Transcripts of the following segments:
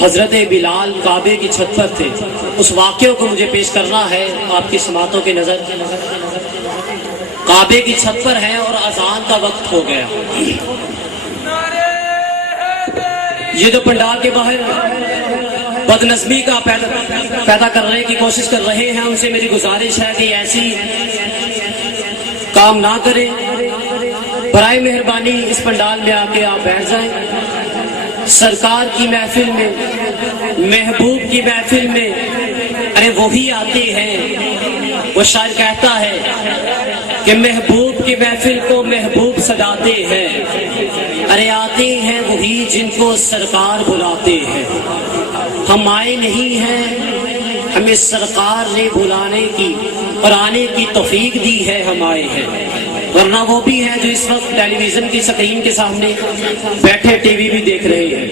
حضرت بلال کعبے کی چھت پر تھے، اس واقعے کو مجھے پیش کرنا ہے آپ کی سماعتوں کے نظر۔ کعبے کی چھت پر ہیں اور اذان کا وقت ہو گیا۔ یہ جو پنڈال کے باہر بد نظمی کا پیدا کرنے کی کوشش کر رہے ہیں، ان سے میری گزارش ہے کہ ایسی کام نہ کریں، برائے مہربانی اس پنڈال میں آ کے آپ بیٹھ جائیں۔ سرکار کی محفل میں، محبوب کی محفل میں ارے وہی آتے ہیں، وہ شاعر کہتا ہے کہ محبوب کی محفل کو محبوب سجاتے ہیں، ارے آتے ہیں وہی جن کو سرکار بلاتے ہیں۔ ہم آئے نہیں ہیں، ہمیں سرکار نے بلانے کی اور آنے کی توفیق دی ہے، ہم آئے ہیں، ورنہ وہ بھی ہیں جو اس وقت ٹیلی ویژن کی سکرین کے سامنے بیٹھے ٹی وی بھی دیکھ رہے ہیں۔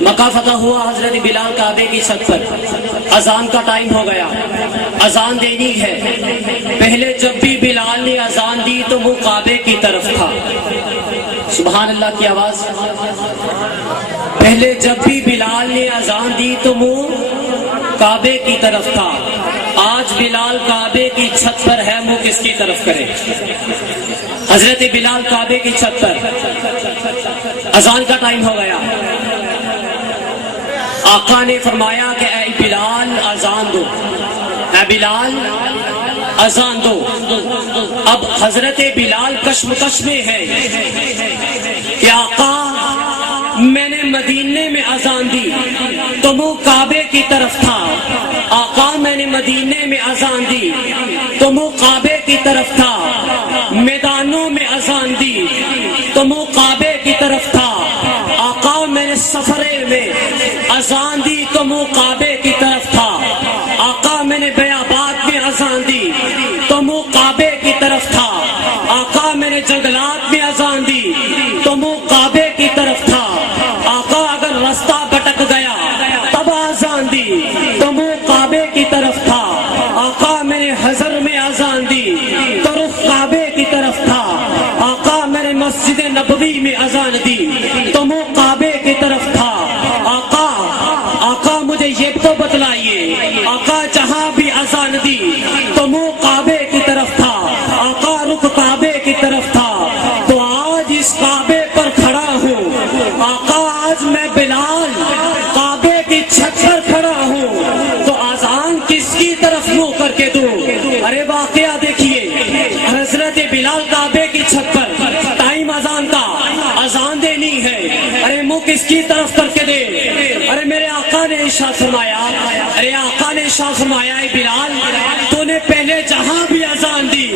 مکہ فتح ہوا، حضرت بلال کعبے کی چھت پر، اذان کا ٹائم ہو گیا، اذان دینی ہے۔ پہلے جب بھی بلال نے اذان دی تو وہ کعبے کی طرف تھا۔ سبحان اللہ کی آواز۔ پہلے جب بھی بلال نے اذان دی تو وہ کعبے کی طرف تھا۔ آج بلال کعبے کی چھت پر ہے، وہ کس کی طرف کرے؟ حضرت بلال کعبے کی چھت پر، اذان کا ٹائم ہو گیا۔ آقا نے فرمایا کہ اے بلال اذان دو، اے بلال اذان دو۔ اب حضرت بلال کشمکش میں ہے کہ آقا میں نے مدینے میں اذان دی تو وہ کعبے کی طرف تھا، آقا میں نے مدینے میں اذان دی تو وہ کعبے کی طرف تھا، میدانوں میں اذان دی تو وہ کعبے کی طرف تھا، آقا میں نے سفرے میں اذان دی تو وہ کعبے کی طرف تھا، آقا میں نے بیابات میں اذان دی تو وہ کعبے کی طرف تھا، آقا میں نے جنگلات میں اذان دی تو وہ کعبے کی طرف تھا، آقا اگر رستہ بھٹک گیا تب اذان دی تو وہ کعبے کی طرف تھا، آقا میں نے حضر میں اذان دی تو رخ کعبے کی طرف تھا، آقا میں نے مسجد نبوی میں اذان دی تو وہ کعبے کی طرف تھا۔ آقا مجھے یہ تو بتلائیے، آقا جہاں بھی اذان دی تو وہ کعبے کی طرف تھا، آقا رخ کعبے کی طرف تھا، تو آج اس کعبے پر کھڑا ہوں، آقا آج میں بلال کعبے کی چھت پر کھڑا ہوں، تو اذان کس کی طرف منہ کر کے دوں؟ ارے واقعہ دیکھیے، حضرت بلال کعبے کی چھت پر، ٹائم اذان کا، اذان دینی ہے، ارے منہ کس کی طرف کر کے دے؟ ارے میرے آقا نے ارشاد فرمایا، ارے آقا نے ارشاد فرمایا اے بلال تو نے پہلے جہاں بھی اذان دی،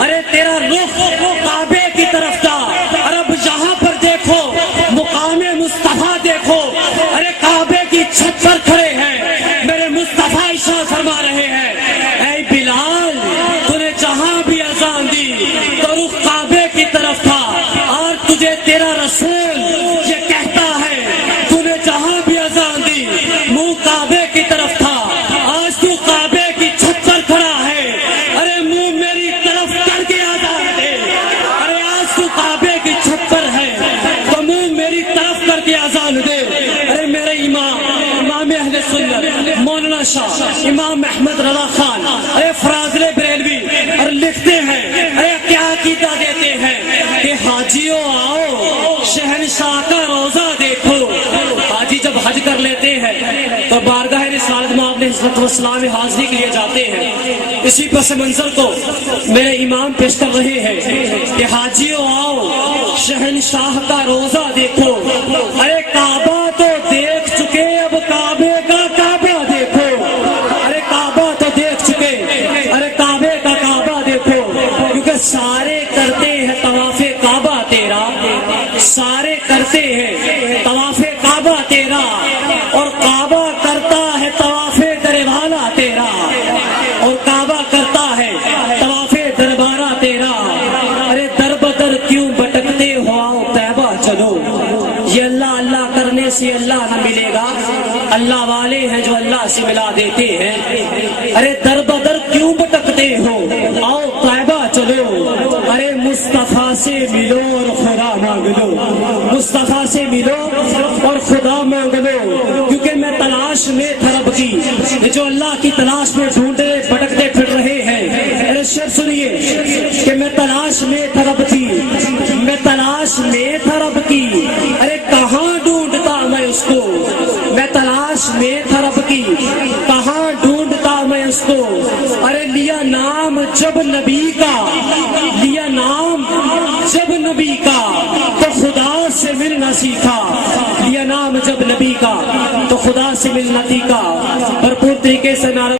ارے تیرا رخ کعبے کی طرف تھا، اور اب جہاں پر دیکھو مقام مصطفیٰ دیکھو، ارے کعبے کی چھت پر کھڑے ہیں، میرے مصطفیٰ ارشاد فرما رہے ہیں اے بلال تو نے جہاں بھی اذان دی تو رخ کعبے کی طرف تھا، اور تجھے تیرا رسول یہ کہتا ہے تو نے جہاں بھی اذان دی منہ کعبے کی طرف تھا، آج تو کعبے کی چھت پر کھڑا ہے، ارے منہ میری طرف کر کے اذان دے، ارے آج تو کعبے کی چھت پر ہے تو منہ میری طرف کر کے اذان دے۔ ارے میرے امام اہل سنت مولانا شاہ امام احمد رضا خان ارے فراز بریلوی اور لکھتے ہیں، ارے کیا عقیدہ دیتے ہیں کہ حاجیوں آؤ شہنشاہ کا روزہ دیکھو۔ حاجی جب حج کر لیتے ہیں تو بارگاہ رسالت میں آپ علیہ السلام حاضری کے لیے جاتے ہیں، اسی پس منظر کو میرے امام پیش کر رہے ہیں کہ حاجیوں آؤ شہنشاہ کا روزہ دیکھو، ارے کعبہ تو دیکھ چکے اب کعبے کا کعبہ دیکھو، ارے کعبہ تو دیکھ چکے ارے کعبے کا کعبہ دیکھو، کیونکہ سارے کرتے ہیں طواف کعبہ تیرا، سارے کرتے ہیں طواف کعبہ تیرا، اور کعبہ کرتا ہے طواف دربارہ تیرا، اور کعبہ کرتا ہے طواف دربارہ تیرا، ارے در بدر کیوں بھٹکتے ہو، آؤ طیبہ چلو، یہ اللہ اللہ کرنے سے اللہ نہ ملے گا، اللہ والے ہیں جو اللہ سے ملا دیتے ہیں، ارے در بدر کیوں بھٹکتے ہو، آؤ طیبہ چلو، ارے مصطفیٰ سے ملو اور خدا مانگ لو، مصطفیٰ سے ملو تلاش میں تھا رب کی. جو اللہ کی تلاش میں ڈھونڈے بھٹکتے پھر رہے ہیں. ارے شعر سنیے کہ میں تلاش میں تھا رب کی, میں تلاش میں تھا رب کی, ارے کہاں ڈھونڈتا میں اس کو, میں تلاش میں تھا رب کی, کہاں ڈھونڈتا میں اس کو. ارے لیا نام جب نبی کا, لیا نام جب نبی کا تو خدا سے ملنا سیکھا. لیا نام جب نبی کا تو خدا سے ملنا سیکھا. بھرپور طریقے سے نعرہ